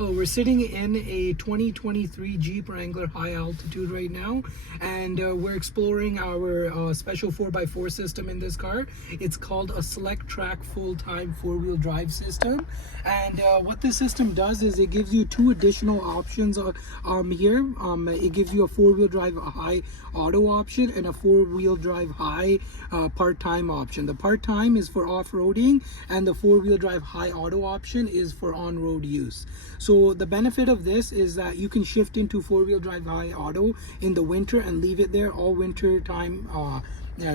Oh, we're sitting in a 2023 Jeep Wrangler high altitude right now, and we're exploring our special 4x4 system in this car. It's called a Select Track full-time four-wheel drive system, and what this system does is it gives you two additional options here. It gives you a four-wheel drive high auto option and a four-wheel drive high part-time option. The part-time is for off-roading, and the four-wheel drive high auto option is for on-road use. So the benefit of this is that you can shift into four-wheel drive high auto in the winter and leave it there all winter time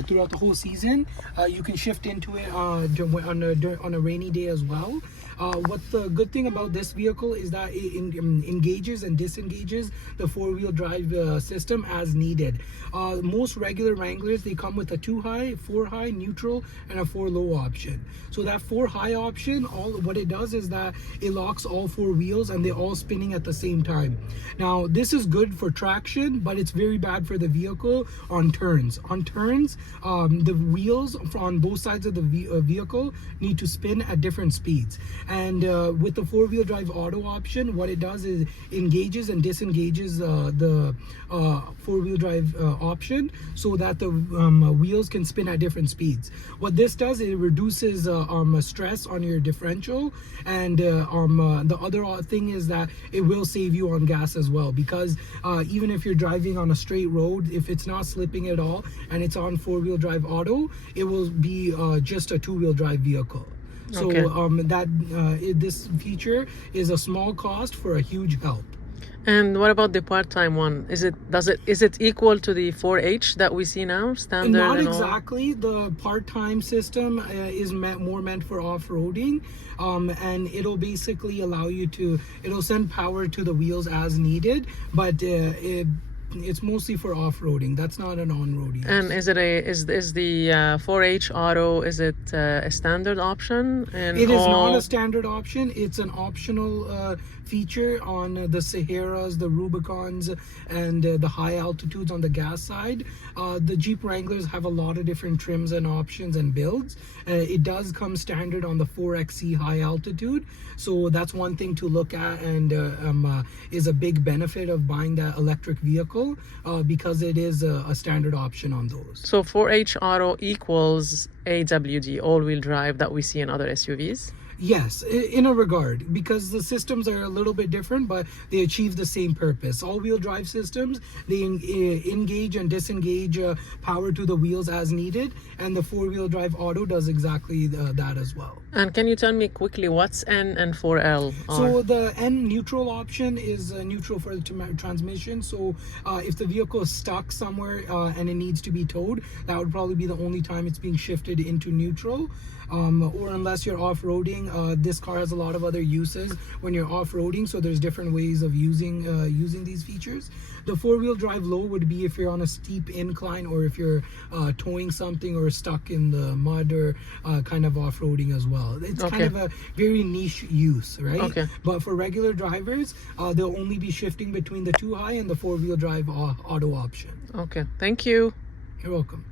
throughout the whole season. You can shift into it on a rainy day as well. What the good thing about this vehicle is that it engages and disengages the four-wheel drive system as needed. Most regular Wranglers, they come with a 2 high, 4 high, neutral, and a 4 low option. So that 4 high option, what it does is that it locks all 4 wheels and they're all spinning at the same time. Now this is good for traction, but it's very bad for the vehicle on turns. On turns, the wheels on both sides of the vehicle need to spin at different speeds. And with the four-wheel drive auto option, what it does is engages and disengages the four-wheel drive option so that the wheels can spin at different speeds. What this does, it reduces stress on your differential, and the other thing is that it will save you on gas as well, because even if you're driving on a straight road, if it's not slipping at all and it's on four-wheel drive auto, it will be just a two-wheel drive vehicle. So okay. This feature is a small cost for a huge help. And what about the part-time one? Is it equal to the 4H that we see now, standard? Not exactly. The part-time system is more meant for off-roading, and it'll basically allow you to. It'll send power to the wheels as needed, but it's mostly for off-roading. That's not an on-road use. And is the 4H auto, is it a standard option? It is not a standard option. It's an optional feature on the Saharas, the Rubicons, and the high altitudes on the gas side. The Jeep Wranglers have a lot of different trims and options and builds. It does come standard on the 4XC high altitude, so that's one thing to look at, and is a big benefit of buying that electric vehicle, because it is a standard option on those. So 4H auto equals AWD, all-wheel drive, that we see in other SUVs? Yes, in a regard, because the systems are a little bit different, but they achieve the same purpose. All-wheel drive systems, they engage and disengage power to the wheels as needed, and the four-wheel drive auto does exactly that as well. And can you tell me quickly what's N and 4L are? So the N neutral option is neutral for the transmission. So if the vehicle is stuck somewhere and it needs to be towed, that would probably be the only time it's being shifted into neutral. Or unless you're off-roading, this car has a lot of other uses when you're off-roading, so there's different ways of using these features. The four-wheel drive low would be if you're on a steep incline, or if you're towing something or stuck in the mud, or kind of off-roading as well. It's kind of a very niche use, right? Okay. But for regular drivers, they'll only be shifting between the 2 high and the four-wheel drive auto option. Okay, thank you. You're welcome.